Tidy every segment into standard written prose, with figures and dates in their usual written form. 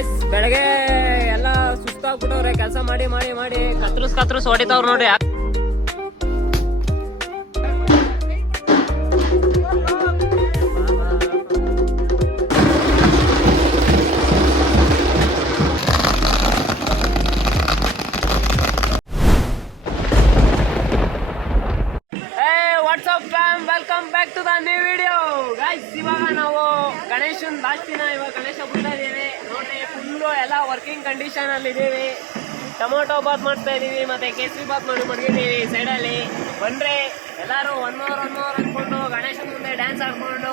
Guys ಬೆಳಗ್ಗೆ ಎಲ್ಲ ಸುಸ್ತಾಗ್ಬಿಟ್ಟವ್ರೆ, ಕೆಲಸ ಮಾಡಿ ಮಾಡಿ ಮಾಡಿ ಕತ್ರಸ್ ಹೊಡಿತಾವ್ರ ನೋಡಿ. Welcome back to the new video guys. ಇವಾಗ ನಾವು ಗಣೇಶನ್ ಲಾಸ್ಟ್ ದಿನ, ಇವಾಗ ಗಣೇಶ ಬಿಡ್ತಾ ಇದೀವಿ ನೋಡ್ರಿ. ಫುಲ್ಲು ಎಲ್ಲ ವರ್ಕಿಂಗ್ ಕಂಡೀಷನ್ ಅಲ್ಲಿ ಇದೀವಿ. ಟೊಮೊಟೊ ಬಾತ್ ಮಾಡ್ತಾ ಇದೀವಿ, ಮತ್ತೆ ಕೇಸರಿ ಬಾತ್ ಮಾಡಿ ಮಡಗಿದೀವಿ ಸೈಡಲ್ಲಿ. ಬಂದ್ರೆ ಎಲ್ಲಾರು ಒನ್ ಅವರ್ ಅಂದ್ಕೊಂಡು ಗಣೇಶನ ಮುಂದೆ ಡ್ಯಾನ್ಸ್ ಆಡ್ಕೊಂಡು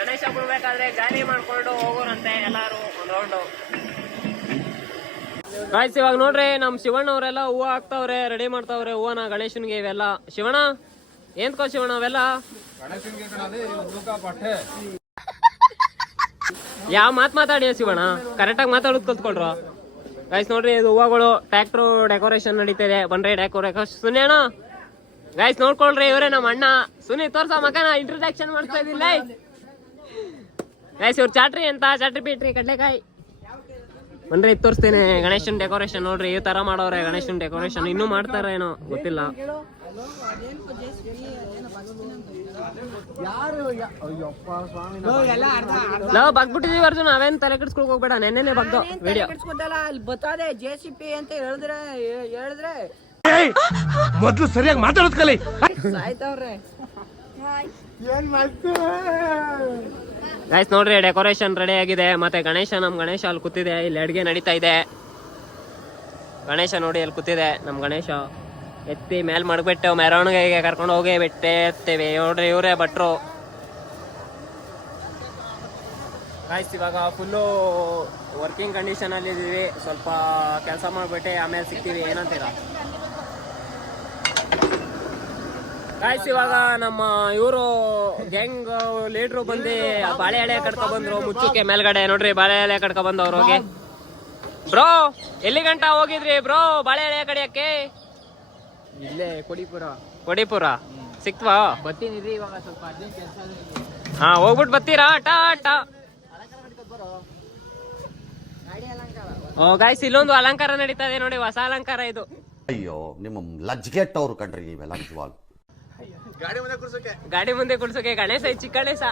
ಗಣೇಶ ಬಿಡ್ಬೇಕಾದ್ರೆ ಗಾಲಿ ಮಾಡ್ಕೊಂಡು ಹೋಗೋರಂತೆ ಎಲ್ಲಾರು ಒಂದು ರೌಂಡು. ಗಾಯ್ಸ್ ಇವಾಗ ನೋಡ್ರಿ ನಮ್ ಶಿವಣ್ಣ ಅವರೆಲ್ಲ ಹೂವು ಹಾಕ್ತಾವ್ರೆ, ರೆಡಿ ಮಾಡ್ತಾವ್ರೆ ಹೂವನ ಗಣೇಶನ್ಗೆ. ಇವೆಲ್ಲ ಶಿವಣ್ಣ ಏನ್ಕೋ ಶಿವಣ್ಣ ಅವೆಲ್ಲ ಯಾವ ಮಾತಾಡಿ ಶಿವಣ್ಣ, ಕರೆಕ್ಟಾಗಿ ಮಾತಾಡೋದು ಕಲ್ತ್ಕೊಳ್ರು. ಗೈಸ್ ನೋಡ್ರಿ ಇದು ಹೂವಗಳು, ಟ್ರ್ಯಾಕ್ಟ್ರು ಡೆಕೋರೇಷನ್ ನಡೀತಿದೆ. ಬನ್ರಿ ಡೆಕೋರೇಷನ್ ಸುನಿ ಅಣ್ಣ. ಗೈಸ್ ನೋಡ್ಕೊಳ್ರಿ, ಇವರೇ ನಮ್ಮ ಅಣ್ಣ ಸುನಿ. ತೋರ್ಸ ಮಗನ ಇಂಟ್ರೊಡಕ್ಷನ್ ಮಾಡ್ತಾ ಇದಿಲ್ಲ ಗೈಸ್. ಇವ್ರು ಚಾಟ್ರಿ ಅಂತ, ಚಾಟ್ರಿ ಪೀಟ್ರಿ ಕಡ್ಲೆಕಾಯಿ. ಬನ್ರಿ ಇದು ತೋರಿಸ್ತೇನೆ ಗಣೇಶನ್ ಡೆಕೋರೇಷನ್. ನೋಡ್ರಿ ಈ ತರ ಮಾಡೋರೆ ಗಣೇಶನ್ ಡೆಕೋರೇಷನ್. ಇನ್ನೂ ಮಾಡ್ತಾರ ಏನೋ ಗೊತ್ತಿಲ್ಲ. ನಾವು ಬಗ್ಬಿಟ್ಟಿದೀವಿ ಅರ್ಜುನ್, ನಾವೇನ್ ತಲೆ ಕೆಡ್ಸ್ಕೊಳಕ್ ಹೋಗ್ಬೇಡ. ನೆನ್ನೆನೆ ಬಗ್ದು ವಿಡಿಯೋ ಬತ್ತದೆ JCP ಅಂತ ಹೇಳಿದ್ರೆ ಮೊದ್ಲು ಸರಿಯಾಗಿ ಮಾತಾಡೋದ್ ಕಲಿ. ಆಯ್ತವ್ರೆ ಗೈಸ್ ನೋಡ್ರಿ ಡೆಕೋರೇಷನ್ ರೆಡಿ ಆಗಿದೆ. ಮತ್ತೆ ಗಣೇಶ, ನಮ್ ಗಣೇಶ ಅಲ್ಲಿ ಕೂತಿದೆ. ಇಲ್ಲಿ ಅಡ್ಗೆ ನಡೀತಾ ಇದೆ. ಗಣೇಶ ನೋಡಿ ಅಲ್ಲಿ ಕೂತಿದೆ ನಮ್ ಗಣೇಶ. ಎತ್ತಿ ಮೇಲ್ ಮಡಗ್ಬಿಟ್ಟು ಮೆರವಣಿಗೆಗೆ ಕರ್ಕೊಂಡು ಹೋಗಿ ಬಿಟ್ಟೇರ್ತೇವೆ. ನೋಡ್ರಿ ಇವರೇ ಭಟ್ರು. ಗಾಯ್ಸ್ ಇವಾಗ ಫುಲ್ಲು ವರ್ಕಿಂಗ್ ಕಂಡೀಷನ್ ಅಲ್ಲಿ ಇದೀವಿ. ಸ್ವಲ್ಪ ಕೆಲಸ ಮಾಡ್ಬಿಟ್ಟು ಆಮೇಲೆ ಸಿಗ್ತೀವಿ, ಏನಂತೀರಾ ಗಾಯ್ಸ್? ಇವಾಗ ನಮ್ಮ ಇವರು ಗ್ಯಾಂಗ್ ಲೀಡ್ರು ಬಂದು ಬಾಳೆ ಎಲೆ ಕಟ್ಕೊ ಬಂದ್ರು ಮುಚ್ಚುಕ್ಕೆ ಮೇಲ್ಗಡೆ. ನೋಡ್ರಿ ಬಾಳೆ ಎಲೆ ಕಟ್ಕೊ ಬಂದವ್ರು. ಹೋಗಿ ಬ್ರೋ ಎಲ್ಲಿ ಗಂಟ ಹೋಗಿದ್ರಿ ಬ್ರೋ ಬಾಳೆ ಎಲೆ ಕಡಿಯಕ್ಕೆ? ಇಲ್ಲೇ ಕೊಡಿಪುರ ಸಿಕ್ವಾ? ಬರ್ತೀನಿ ಇವಾಗ ಸ್ವಲ್ಪ ಅರ್ಜೆಂಟ್ ಕೆಲಸ. ಹಾ ಹೋಗ್ಬಿಟ್ಟು ಬರ್ತೀರಾ? ಟಾಟಾ. ಗಾಯ್ಸ್ ಇಲ್ಲೊಂದು ಅಲಂಕಾರ ನಡೀತಾ ಇದೆ ನೋಡಿ, ಹೊಸ ಅಲಂಕಾರ ಇದು. ಅಯ್ಯೋ ನಿಮ್ಮ ಲಜ್ಗೆಟ್ಟವ್ರು ಕಣ್ರಿ ನೀವೆಲ್ಲ ನಿಜವಾಗ್. ಗಾಡಿ ಮುಂದೆ ಕುಡ್ಸೋಕೆ ಗಣೇಶ, ಚಿಕ್ಕ ಗಣೇಶ.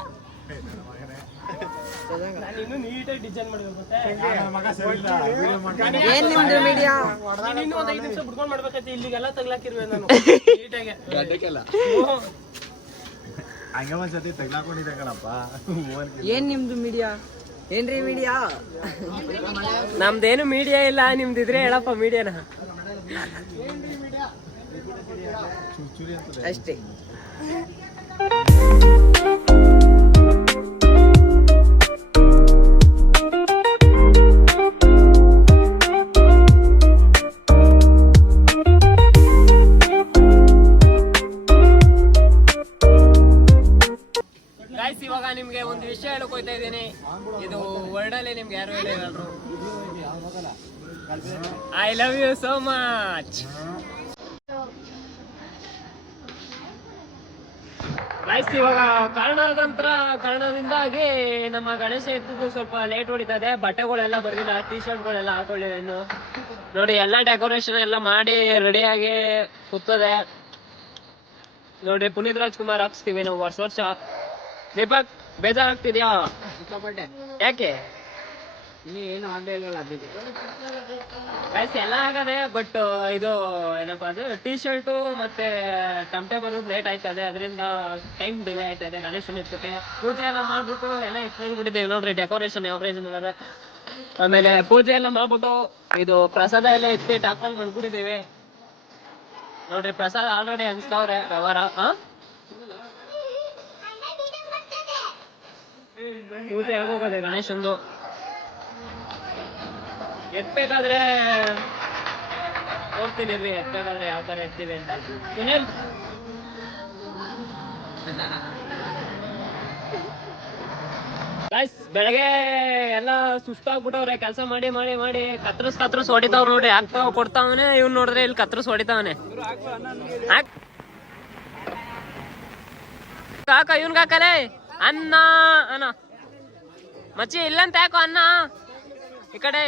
ಏನ್ ನಿಮ್ದು ಮೀಡಿಯಾ? ಇಲ್ಲಿಗೆಲ್ಲ ತಗ್ಲಾಕಿರ್ವೆ ನಾನು. ಏನ್ ನಿಮ್ದು ಮೀಡಿಯಾ? ಏನ್ರಿ ಮೀಡಿಯಾ? ನಮ್ದೇನು ಮೀಡಿಯಾ ಇಲ್ಲ, ನಿಮ್ದಿದ್ರೆ ಹೇಳಪ್ಪ ಮೀಡಿಯಾನ. ಅಷ್ಟೇ. ಗಾಯ್ಸ್ ಇವಾಗ ನಿಮ್ಗೆ ಒಂದು ವಿಷಯ ಹೇಳಕ್ ಹೋಗ್ತಾ ಇದ್ದೀನಿ. ಇದು ವರ್ಲ್ಡ್ ಅಲ್ಲಿ ನಿಮ್ಗೆ ಯಾರು ಹೇಳಿರಲ್ರು. I love you so much. Guys ಇವಾಗ ಕಾರಣದಿಂದಾಗಿ ನಮ್ಮ ಗಣೇಶ ಎತ್ತಿದ್ದು ಸ್ವಲ್ಪ ಲೇಟ್ ಹೊಡಿತಾ ಇದೆ. ಬಟ್ಟೆಗಳೆಲ್ಲ ಬರ್ದಿಲ್ಲ, ಟೀ ಶರ್ಟ್ಗಳೆಲ್ಲ ಹಾಕೊಳ್ಳಿ. ಇನ್ನು ನೋಡಿ ಎಲ್ಲ ಡೆಕೋರೇಷನ್ ಎಲ್ಲ ಮಾಡಿ ರೆಡಿಯಾಗಿ ಕೂತದೆ. ನೋಡಿ ಪುನೀತ್ ರಾಜ್ಕುಮಾರ್ ಹಾಕ್ಸ್ತೀವಿ ನಾವು ವರ್ಷ. ದೀಪಕ್ ಬೇಜಾರಾಗ್ತಿದ್ಯಾ? ಯಾಕೆ? ಏನು ಆಗಲೇ ಇಲ್ಲ. ಎಲ್ಲ ಆಗದೆ, ಬಟ್ ಇದು ಏನಪ್ಪಾ ಅಂದ್ರೆ ಟೀ ಶರ್ಟು ಮತ್ತೆ ತಮಟೆ ಬರೋದು ಲೇಟ್ ಆಯ್ತದೆ, ಅದರಿಂದ ಟೈಮ್ ಡಿಲೇ ಆಯ್ತದೆ. ಗಣೇಶನ್ ಇರ್ತದೆ, ಪೂಜೆ ಎಲ್ಲ ಮಾಡ್ಬಿಟ್ಟು ಎಲ್ಲ ಇಟ್ಕೊಂಡ್ಬಿಟ್ಟಿದ್ದೇವೆ. ನೋಡ್ರಿ ಡೆಕೋರೇಷನ್ ಯಾವ ಪ್ರೈಸ್ ಅದ. ಆಮೇಲೆ ಪೂಜೆ ಎಲ್ಲ ಮಾಡ್ಬಿಟ್ಟು ಇದು ಪ್ರಸಾದ ಎಲ್ಲ ಎತ್ತಿ ಹಾಕೊಂಡು ಮಾಡ್ಬಿಟ್ಟಿದ್ದೇವೆ. ನೋಡ್ರಿ ಪ್ರಸಾದ ಆಲ್ರೆಡಿ ಹಂಚ್ತಾವ್ರೆ ವ್ಯವಹಾರ. ಪೂಜೆ ಹೋಗೋದೆ ಗಣೇಶಂದು. ಎತ್ಬೇಕಾದ್ರೆ ಹೋಗ್ತೀನಿ ರೀ, ಎತ್ಬೇಕಾದ್ರೆ ಯಾವ ತರ ಎತ್ತೀವಿ ಅಂತ. ಬೆಳಗ್ಗೆ ಎಲ್ಲ ಸುಸ್ತಾಗ್ಬಿಟ್ಟವ್ರೆ, ಕೆಲಸ ಮಾಡಿ ಮಾಡಿ ಮಾಡಿ ಕತ್ರಸ್ ಹೊಡಿತಾವ್ರು. ನೋಡಿ ಹಾಕ್ತಾವ್ ಕೊಡ್ತಾವನೆ. ಇವ್ನು ನೋಡಿದ್ರೆ ಇಲ್ಲಿ ಕತ್ರಸ್ ಹೊಡಿತಾವನೆ. ಕಾಕ ಇವನ್ ಕಾಕಲೇ ಅನ್ನ ಅನ್ನ ಮಚ್ಚಿ ಇಲ್ಲಂತ ಯಾಕೋ ಅನ್ನ ಈ ಕಡೆ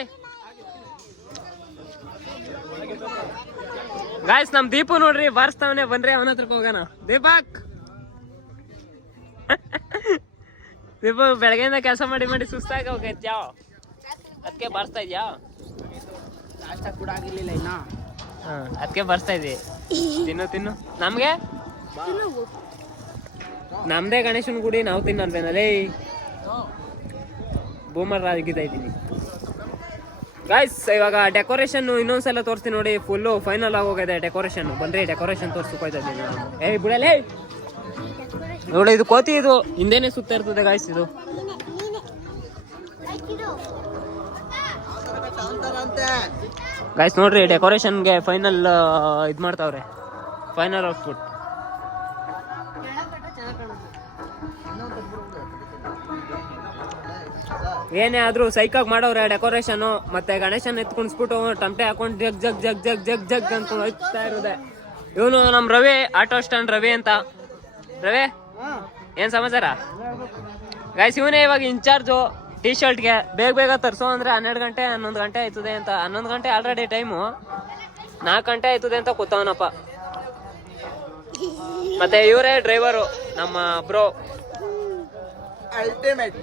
ಗಾಯ್ಸ್ ನಮ್ ದೀಪು ನೋಡ್ರಿ ಬಾರಿಸ್ತಾವನೆ, ಬನ್ರಿ ಅವನ ಹತ್ರಕ್ಕೆ ಹೋಗೋಣ. ದೀಪಕ್ ದೀಪು ಬೆಳಗ್ಗೆಯಿಂದ ಕೆಲಸ ಮಾಡಿ ಮಾಡಿ ಸುಸ್ತಾಗಿ ಹೋಗೈತ್ಯಾ, ಅದಕ್ಕೆ ಬಾರಿಸ್ತಾ ಇದ್ಯಾ? ನಾಷ್ಟ ಕೂಡ ಆಗಿರ್ಲಿಲ್ಲ ಇನ್ನ. ಅದಕ್ಕೆ ಬಾರಿಸ್ತಾ ಇದ್ವಿ. ತಿನ್ನು ತಿನ್ನು. ನಮ್ಗೆ ನಮ್ದೇ ಗಣೇಶನ ಗುಡಿ, ನಾವು ತಿನ್ನಲ್ವೇನಲ್ಲೇ ಬೂಮರ್ ಆಗಿದ್ದ ಇದ್ದೀನಿ. ಗಾಯ್ಸ್ ಇವಾಗ ಡೆಕೋರೇಷನ್ ಇನ್ನೊಂದ್ಸಲ ತೋರಿಸ್ತೀನಿ ನೋಡಿ. ಫುಲ್ಲು ಫೈನಲ್ ಆಗೋಗಿದೆ ಡೆಕೋರೇಷನ್. ಬನ್ರಿ ಡೆಕೋರೇಷನ್ ತೋರಿಸ್ಕೋಯ್ತಾ ಇದ್ದೀನಿ. ಏಯ್ ಬಿಡಲೇ ನೋಡಿ, ಇದು ಕೋತಿ, ಇದು ಹಿಂದೆನೆ ಸುತ್ತ ಇರ್ತದೆ ಗಾಯ್ಸ್. ಇದು ಗಾಯ್ಸ್ ನೋಡ್ರಿ ಡೆಕೋರೇಷನ್ಗೆ ಫೈನಲ್ ಇದು ಮಾಡ್ತಾವ್ರೆ, ಫೈನಲ್ ಔಟ್ಪುಟ್. ಏನೇ ಆದ್ರೂ ಸೈಕಾಗಿ ಮಾಡವ್ರೆ ಡೆಕೋರೇಷನ್. ಮತ್ತೆ ಗಣೇಶನ್ ಎತ್ಕೊಂಡ್ಸ್ಬಿಟ್ಟು ಟಮಟೆ ಹಾಕೊಂಡು ಜಗ್ ಜಗ್ ಜಗ್ ಜಗ್ ಜಗ್ ಜಗ್ ಅನ್ಕೊಂಡು ಹೋಗ್ತಾ ಇರೋದೆ. ಇವನು ನಮ್ ರವಿ, ಆಟೋ ಸ್ಟ್ಯಾಂಡ್ ರವಿ ಅಂತ. ರವಿ ಏನ್ ಸಮಾಚಾರ? ಗಾಯ್ಸ್ ಇವನೇ ಇವಾಗ ಇನ್ಚಾರ್ಜು ಟೀ ಶರ್ಟ್ಗೆ. ಬೇಗ ಬೇಗ ತರಿಸೋ ಅಂದ್ರೆ 12 ಗಂಟೆ 11 ಗಂಟೆ ಆಯ್ತದೆ ಅಂತ. 11 ಗಂಟೆ ಆಲ್ರೆಡಿ ಟೈಮು, 4 ಗಂಟೆ ಆಯ್ತದೆ ಅಂತ ಕೂತವನಪ್ಪ. ಮತ್ತೆ ಇವರೇ ಡ್ರೈವರು ನಮ್ಮ ಬ್ರೋ ಅಲ್ಟಿಮೇಟ್.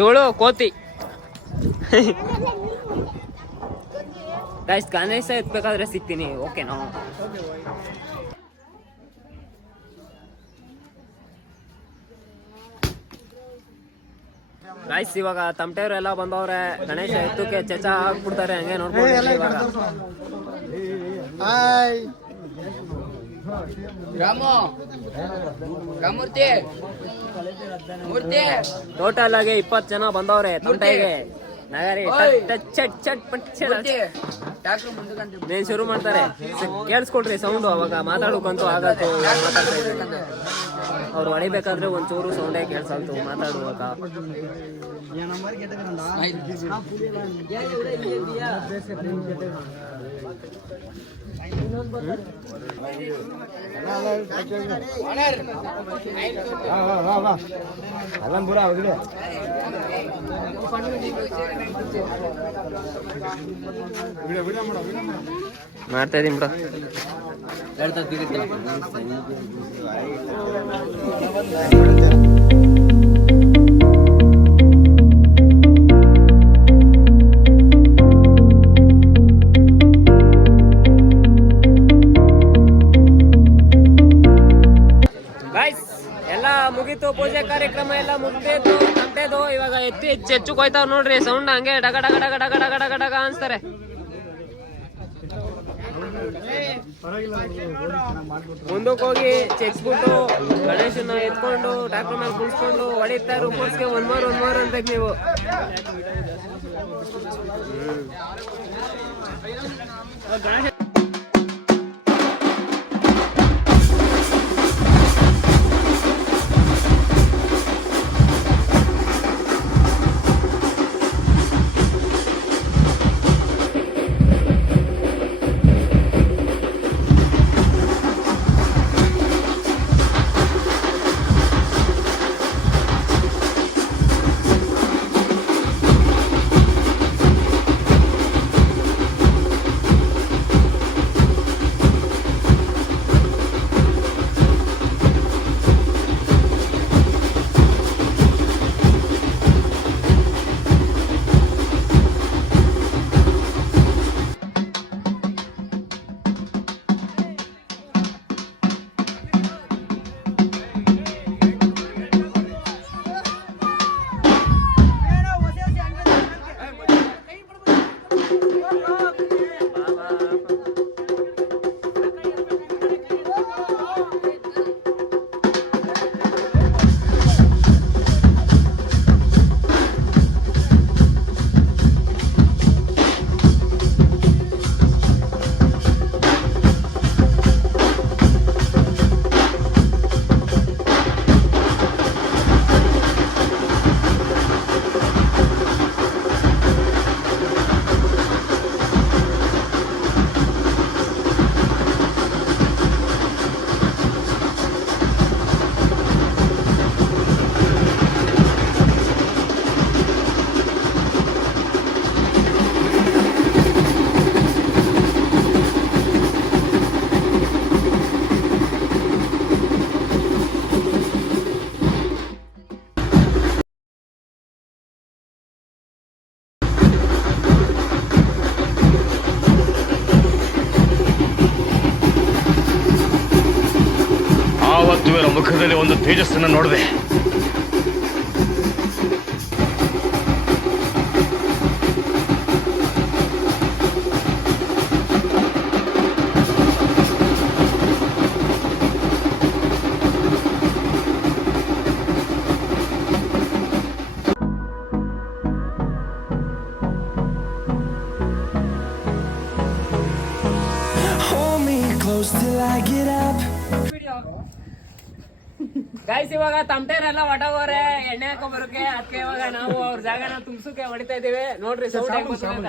ಇವಳು ಕೋತಿ. ಗಾಯ್ಸ್ ಗಣೇಶ ಎತ್ಬೇಕಾದ್ರೆ ಸಿಗ್ತೀನಿ, ಓಕೆನಾ? ಗಾಯ್ಸ್ ಇವಾಗ ತಮಟೆಯವರು ಎಲ್ಲ ಬಂದವ್ರೆ. ಗಣೇಶ ಎತ್ತಕ್ಕೆ ಚಚ ಹಾಕ್ಬಿಡ್ತಾರೆ, ಹಂಗೆ ನೋಡ್ಕೊಂಡು ಇವಾಗ. ಟೋಟಲ್ ಆಗಿ 20 ಜನ ಬಂದವ್ರೆ ತಮಟೆಗೆ. ನಗರಿ ಚಟ್ ಚಟ್ ಪಟ್ ನೀನ್ ಶುರು ಮಾಡ್ತಾರೆ. ಕೇಳಿಸ್ಕೊಡ್ರಿ ಸೌಂಡು, ಅವಾಗ ಮಾತಾಡೋಕಂತೂ ಆಗತ್ತು. ಅವ್ರು ಹೊಡಿಬೇಕಾದ್ರೆ ಒಂಚೂರು ಸೌಂಡೇ ಕೇಳ್ಸಲ್ತು ಮಾತಾಡುವಾಗ. ಮಾಡ್ತಾ ಇದೀನಿ ಬಿಡ. ಗಾಯ್ಸ್ ಎಲ್ಲ ಮುಗೀತು, ಪೂಜೆ ಕಾರ್ಯಕ್ರಮ ಎಲ್ಲ ಮುಗ್ದಿತ್ತು. ತಮಟೆದು ಇವಾಗ ಎತ್ತಿ ಹೆಚ್ಚು ಕೊಯ್ತಾವ್ ನೋಡ್ರಿ. ಸೌಂಡ್ ಹಂಗೆ ಡಗ ಡಗ ಡಗ ಡಗ ಡಗ ಡಗ ಡಗ ಅನ್ಸ್ತಾರೆ. ಮುಂದಕ್ಕೆ ಹೋಗಿ ಚೆಕ್ಸ್ಬಿಟ್ಟು ಗಣೇಶನ ಎತ್ಕೊಂಡು ಟ್ರ್ಯಾಕ್ಟರ್ ಮೇಲೆ ಕುಳಿಸ್ಕೊಂಡು ಹೊಡಿತಾ ಇರೋ ಪೋರ್ಸ್ಗೆ ಒಂದ್ ಮಾರು ಅನ್ಬೇಕು ನೀವು. ಗಣೇಶ ತೇಜಸ್ಸನ್ನ ನೋಡಿದೆ. ಗೈಸ್ ಇವಾಗ ತಮಟೇರೆಲ್ಲ ಹೊಟ್ಟೋಗೋರೆ ಎಣ್ಣೆ ಹಾಕೊಂಬರೋಕೆ, ಅದಕ್ಕೆ ಇವಾಗ ನಾವು ಅವ್ರ ಜಾಗನ ತುಂಬಿಸೋಕೆ ಹೊಡಿತಾ ಇದೀವಿ. ನೋಡ್ರಿ ಸೌಂಡ್ ಹೆಂಗ್ ಬರ್ತಿದೆ ಅಂತ.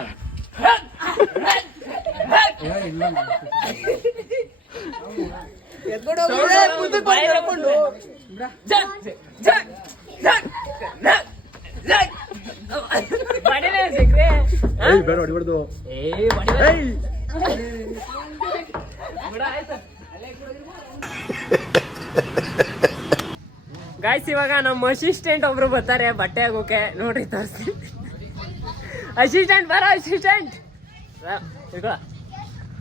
ಬಾಯಿಗೆ ಹಾಕೊಂಡು ಜಗ್, ಜಗ್, ಜಗ್, ಜಗ್, ಜಗ್. ಬಡಿಲೇ ಸಿಕ್ರೆ ಗಾಯ್ಸ್ ಇವಾಗ ನಮ್ಮ ಅಸಿಸ್ಟೆಂಟ್ ಒಬ್ರು ಬರ್ತಾರೆ ಬಟ್ಟೆ ಆಗೋಕೆ. ನೋಡ್ರಿ ತೋರಿಸ್ತೀನಿ. ಅಸಿಸ್ಟೆಂಟ್ ಬರೋ, ಅಸಿಸ್ಟೆಂಟ್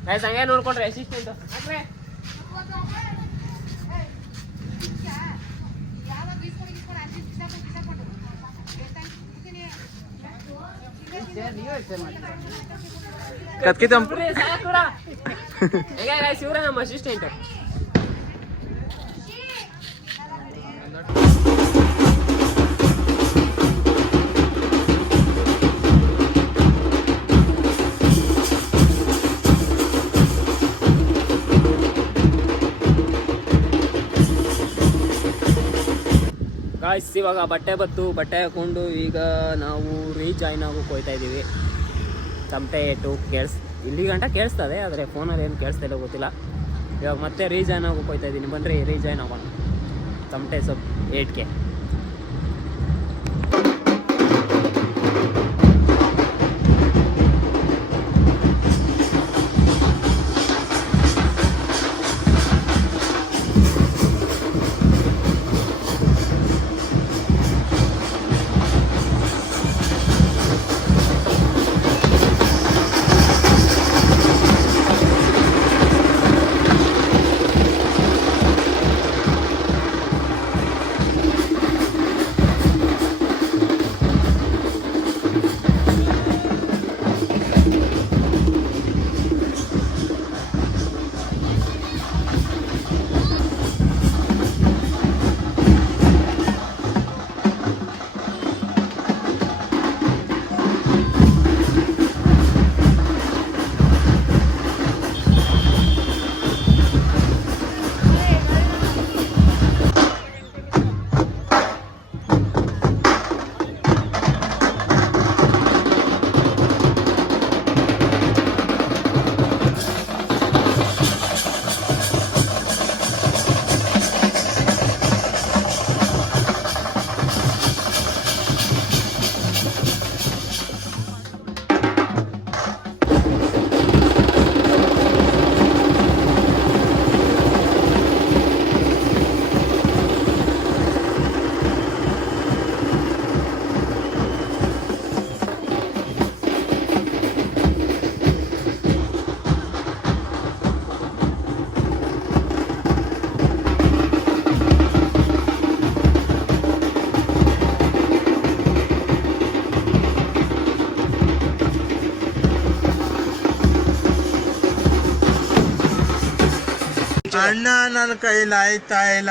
ಗಾಯ್ಸ್ ಹಂಗೆ ನೋಡ್ಕೊಂಡ್ರಿ ಅಸಿಸ್ಟೆಂಟ್. ಹೇಗೆ ಗಾಯ್ಸ್ ಇವ್ರೆ ನಮ್ಮ ಅಸಿಸ್ಟೆಂಟ್. ಗಾಯ್ಸ್ ಇವಾಗ ಬಟ್ಟೆ ಹಾಕೊಂಡು ಈಗ ನಾವು ರೀಜಾಯ್ನ್ ಆಗೋಕೆ ಹೋಗ್ತಾ ಇದ್ದೀವಿ. ತಮಟೆ ಟು ಇಲ್ಲಿ ಗಂಟ ಕೇಳಿಸ್ತದೆ, ಆದರೆ ಫೋನಲ್ಲಿ ಏನು ಕೇಳಿಸ್ತಾ ಇಲ್ಲ ಗೊತ್ತಿಲ್ಲ. ಇವಾಗ ಮತ್ತೆ ರೀಜಾಯ್ನ್ ಆಗೋಕೆ ಹೋಗ್ತಾ ಇದ್ದೀನಿ. ಬನ್ನಿರಿ ರೀಜಾಯ್ನ್ ಆಗೋಣ. ತಮಟೆ ಸಬ್ 8K. ಅಣ್ಣ ನನ್ನ ಕೈಲಿ ಆಯ್ತಾ ಇಲ್ಲ.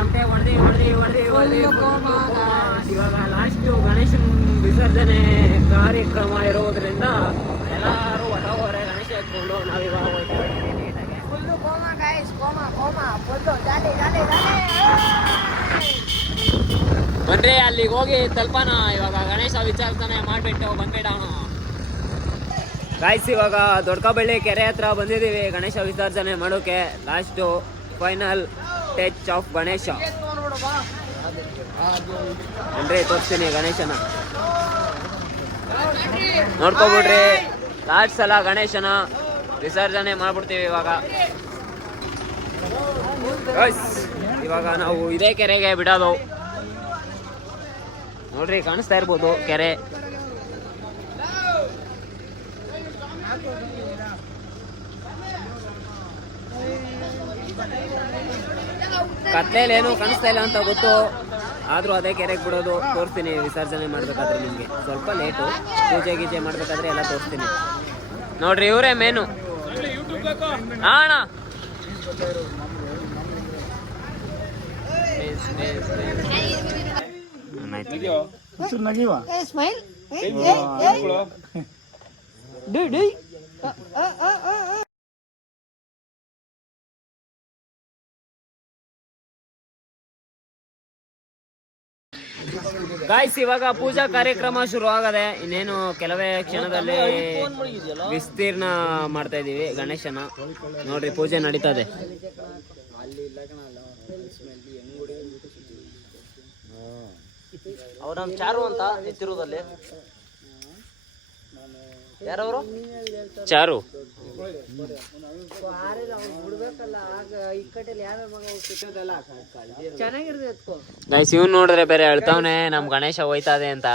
ತಮಟೆ ಹೊಡೆದಿ ಇವಾಗ ಲಾಸ್ಟು ಗಣೇಶನ ವಿಸರ್ಜನೆ ಕಾರ್ಯಕ್ರಮ ಇರೋದ್ರಿಂದ ಎಲ್ಲರೂ ಹೊರಗೆ ಗಣೇಶ ಎತ್ಕೊಂಡು ನಾವಿವಾಗ ಹೋಗ್ತೀವಿ ನೀಟಾಗಿ. ಬನ್ರಿ ಅಲ್ಲಿಗೆ ಹೋಗಿ ತಲುಪೋಣ. ಇವಾಗ ಗಣೇಶ ವಿಸರ್ಜನೆ ಮಾಡಿಬಿಟ್ಟು ಬಂದ್ಬಿಡೋಣ ಗಾಯ್ಸ್. ಇವಾಗ ದೊಡ್ಡಕಬಳ್ಳಿ ಕೆರೆ ಹತ್ರ ಬಂದಿದ್ದೀವಿ ಗಣೇಶ ವಿಸರ್ಜನೆ ಮಾಡೋಕೆ. Last final touch of Ganesha. ಅಂದ್ರೆ ತೋರಿಸ್ತೀನಿ ಗಣೇಶನ, ನೋಡ್ಕೊಬಿಡ್ರಿ. ಲಾಸ್ಟ್ ಸಲ ಗಣೇಶನ ವಿಸರ್ಜನೆ ಮಾಡ್ಬಿಡ್ತೀವಿ ಇವಾಗ. ಇವಾಗ ನಾವು ಇದೇ ಕೆರೆಗೆ ಬಿಡೋದು. ನೋಡ್ರಿ ಕಾಣಿಸ್ತಾ ಇರ್ಬೋದು ಕೆರೆ. ಕತ್ಲೇಲಿ ಏನು ಕಾಣಿಸ್ತಾ ಇಲ್ಲ ಅಂತ ಗೊತ್ತು, ಆದ್ರೂ ಅದೇ ಕೆರೆಗೆ ಬಿಡೋದು. ತೋರಿಸ್ತೀನಿ ವಿಸರ್ಜನೆ ಮಾಡ್ಬೇಕಾದ್ರೆ ನಿಮ್ಗೆ. ಸ್ವಲ್ಪ ಲೇಟು, ಪೂಜೆ ಗೀಜೆ ಮಾಡ್ಬೇಕಾದ್ರೆ ಎಲ್ಲ ತೋರಿಸ್ತೀನಿ. ನೋಡ್ರಿ ಇವರೇ ಮೇನು. ಅಣ್ಣ ಗಾಯ್ಸ್ ಇವಾಗ ಪೂಜಾ ಕಾರ್ಯಕ್ರಮ ಶುರು ಆಗದೆ. ಇನ್ನೇನು ಕೆಲವೇ ಕ್ಷಣದಲ್ಲಿ ವಿಸ್ತೀರ್ಣ ಮಾಡ್ತಾ ಇದೀವಿ ಗಣೇಶನ. ನೋಡ್ರಿ ಪೂಜೆ ನಡೀತದೆ. ಅವ್ರು ನಮ್ಮ ಚಾರು ಅಂತ ನಿಂತಿರೋದಲ್ಲಿ. ಯಾರವರು? ಚಾರು. ಗೈಸ್ ಇವ್ನು ನೋಡಿದ್ರೆ ಬೇರೆ ಹೇಳ್ತಾವನೆ ನಮ್ ಗಣೇಶ ಹೋಯ್ತದೆ ಅಂತ.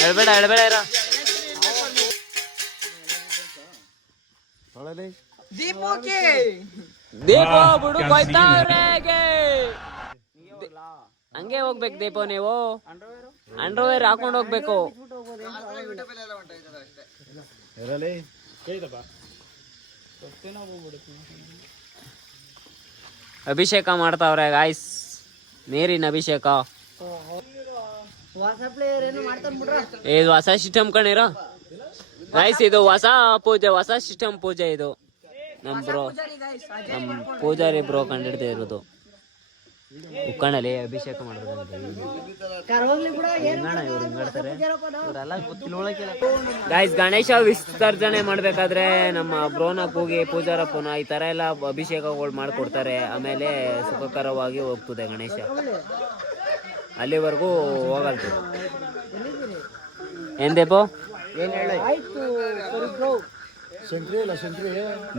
ಹೇಳ್ಬೇಡ ಇರ. ದೀಪ ಬಿಡು ಹೋಯ್ತಾವ್ರೆ. ಹಂಗೆ ಹೋಗ್ಬೇಕು ದೀಪ. ನೀವು ಅಂಡರ್ವೇರ್ ಹಾಕೊಂಡು ಹೋಗ್ಬೇಕು. ಅಭಿಷೇಕ ಮಾಡ್ತಾವ್ರೆ ಗಾಯ್ಸ್, ನೀರಿನ ಅಭಿಷೇಕ. ಇದು ಹೊಸ ಸಿಸ್ಟಮ್ ಕಣಿರ ಗಾಯ್ಸ್. ಇದು ಹೊಸ ಪೂಜೆ, ಹೊಸ ಸಿಸ್ಟಮ್ ಪೂಜೆ ಇದು. ನಮ್ ಪೂಜಾರಿ ಬ್ರೋ ಕಂಡಿಡ್ದೇ ಇರೋದು. ಉಕ್ಕಣಲ್ಲಿ ಅಭಿಷೇಕ ಮಾಡ್ತಾರೆ ಗಾಯ್ಸ್. ಗಣೇಶ ವಿಸರ್ಜನೆ ಮಾಡ್ಬೇಕಾದ್ರೆ ನಮ್ಮ ಬ್ರೋನ ಕೂಗಿ ಪೂಜಾರಪ್ಪನ ಈ ತರ ಎಲ್ಲ ಅಭಿಷೇಕಗಳು ಮಾಡ್ಕೊಡ್ತಾರೆ. ಆಮೇಲೆ ಸುಖಕರವಾಗಿ ಹೋಗ್ತದೆ ಗಣೇಶ. ಅಲ್ಲಿವರೆಗೂ ಹೋಗಲ್ತು. ಏನ್ ದೀಪು?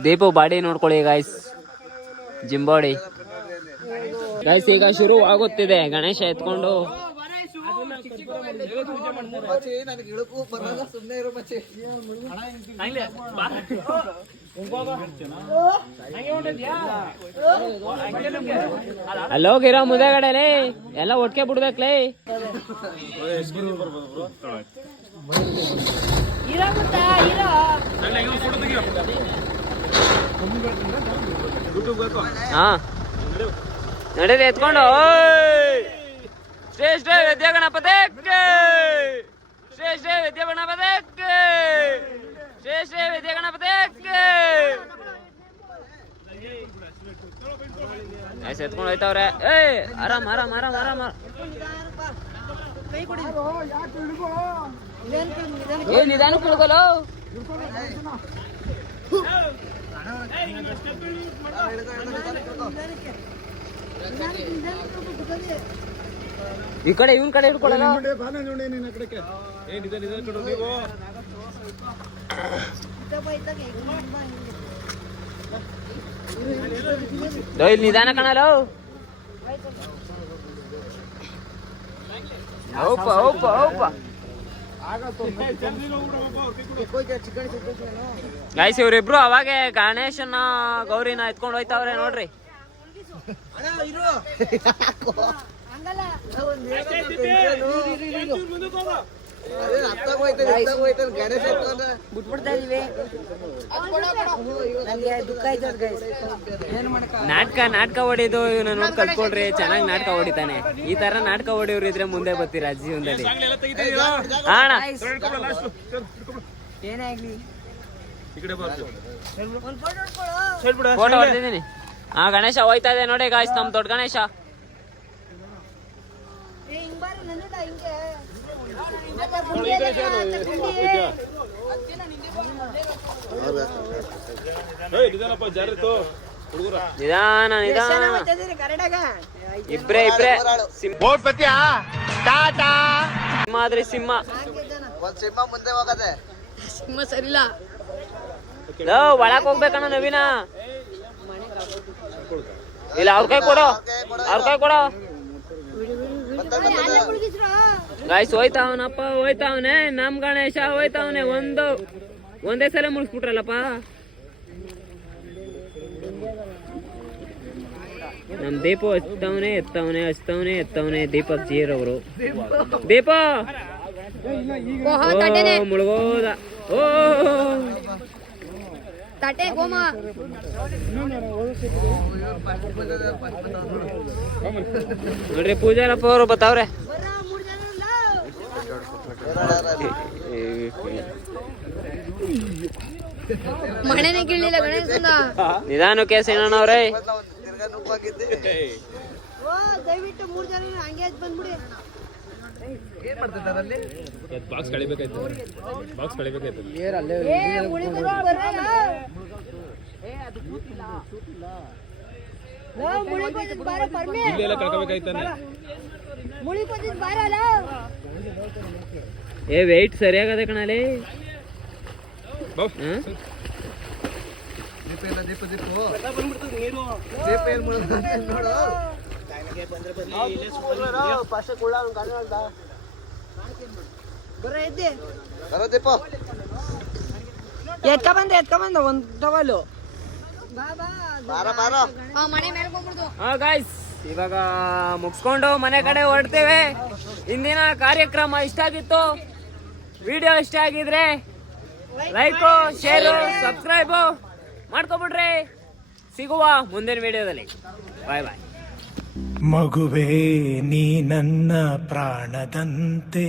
ದೀಪು ಬಾಡಿ ನೋಡ್ಕೊಳ್ಳಿ ಗಾಯ್ಸ್, ಜಿಂಬಾಡಿ ಗಾಯ್ಸ್. ಈಗ ಶುರು ಆಗುತ್ತಿದೆ ಗಣೇಶ ಎತ್ಕೊಂಡು. ಅಲ್ಲೋಗಿರೋ ಮುದಗಡೆಲೇ ಎಲ್ಲ ಒಟ್ಟಿಗೆ ಬಿಡ್ಬೇಕ್ಲೇ. ಹಾ ನಡೀರಿ ಎತ್ಕೊಂಡು. ಶ್ರೇಷ್ಠ ವಿದ್ಯಾ ಗಣಪತಿಗೆ, ಶ್ರೇಷ್ಠ ವಿದ್ಯಾ ಗಣಪತಿಗೆ, ಶ್ರೇಷ್ಠ ವಿದ್ಯಾ ಗಣಪತಿಗೆ. ಎತ್ಕೊಂಡು ಹೋಯ್ತವ್ರೆ. ಆರಾಮ್ ಆರಾಮ್ ಆರಾಮ್ ಆರಾಮ್. ನಿಧಾನ ಕುಳ್ಕೊಲು. ಈ ಕಡೆ ಇವನ್ ಕಡೆ ಹಿಡ್ಕೊಳ್ಳಲ್ಲ. ನಿಧಾನ ಕಾಣಲ್ಲ. ಗೈಸ್ ಇವ್ರಿಬ್ರು ಅವಾಗೆ ಗಣೇಶನ ಗೌರಿನ ಎತ್ಕೊಂಡು ಹೋಯ್ತಾವ್ರೆ ನೋಡ್ರಿ. ಬಿಟ್ಬಿಡ್ತಾ ಇದೀವಿ. ನನಗೆ ದುಃಖ ಆಯ್ತದ ಗೈಸ್. ಏನ್ ಮಾಡಕ ನಾಟಕ ಹೊಡಿದು ಇವನ ನೋಡಿ ಕಲ್ತ್ಕೊಳ್ರಿ, ಚೆನ್ನಾಗಿ ನಾಟಕ ಹೊಡಿತಾನೆ. ಈ ತರ ನಾಟಕ ಹೊಡಿಯೋರು ಇದ್ರೆ ಮುಂದೆ ಬರ್ತೀರಾ ಜೀವನದಲ್ಲಿ. ಅಣ್ಣ ಏನೇ ಆಗ್ಲಿ ಫೋಟೋ ಹೊಡೆದಿದ್ದೀನಿ. ಹಾ ಗಣೇಶ ಹೋಯ್ತಾ ಇದೆ ನೋಡಿ ಗಾಯ್ಸ್, ನಮ್ ದೊಡ್ಡ ಗಣೇಶ. ನಿಧಾನ ನಿಧಾನ, ಇಬ್ರೇ ಸಿಂಹ ಆದ್ರೆ ಸಿಂಹ. ಸಿಂಹ ಸರಿಲ್ಲ. ಒಳಕ್ ಹೋಗ್ಬೇಕಣ್ಣ ನವೀನ. ಇಲ್ಲ ಅವ್ರ ಕೈ ಕೊಡೋ, ಗಾಯ್ಸ್ ಹೋಯ್ತಾವನಪ್ಪ, ಹೋಯ್ತಾವನೆ ನಮ್ ಗಣೇಶ ಹೋಯ್ತಾವನೆ. ಒಂದೇ ಸಲ ಮುಗಿಸ್ಬಿಟ್ರಲ್ಲಪ್ಪ. ನಮ್ ದೀಪ ಹಚ್ತಾವನೆ ದೀಪಕ್ ಜೀರ್ ಅವರು. ದೀಪ ಮುಳುಗೋದ. ಓ ತಟೆ ಗೋಮ ನೋಡ್ರಿ ಪೂಜಾರಪ್ಪ ಅವರು ಬತ್ತಾವ್ರೆ. ಮನೆನೇ ಕೇಳಲಿಲ್ಲ ಗಣೇಶನ. ನಿಧಾನಕ್ಕೆ ಸೇನಣ್ಣವ್ರೆ. ದಯವಿಟ್ಟು 3 ಜನ ಹಂಗೆ ಬಂದ್ಬಿಡಿ. ಬಾಕ್ಸ್ ಕಳಿಬೇಕಾಯ್ತು. ಇಲ್ಲೆಲ್ಲ ಕಳ್ಕೋಬೇಕಾಯ್ತಾನೆ. ಏ ವೆಯ್ಟ್ ಸರಿಯಾಗದೆ ಕಣಲೆ. ಎತ್ಕ ಬಂದ ಒಂದ್ ಟವಲು. ಗಾಯ್ಸ್ ಇವಾಗ ಮುಗಿಸ್ಕೊಂಡು ಮನೆ ಕಡೆ ಹೊರಡ್ತೇವೆ. ಇಂದಿನ ಕಾರ್ಯಕ್ರಮ ಇಷ್ಟ ಆಗಿತ್ತು. ವಿಡಿಯೋ ಇಷ್ಟ ಆಗಿದ್ರೆ ಲೈಕು, ಶೇರು, ಸಬ್ಸ್ಕ್ರೈಬು ಮಾಡ್ಕೊಬಿಡ್ರಿ. ಸಿಗುವ ಮುಂದಿನ ವಿಡಿಯೋದಲ್ಲಿ. ಬಾಯ್ ಬಾಯ್. ಮಗುವೇ ನೀ ನನ್ನ ಪ್ರಾಣದಂತೆ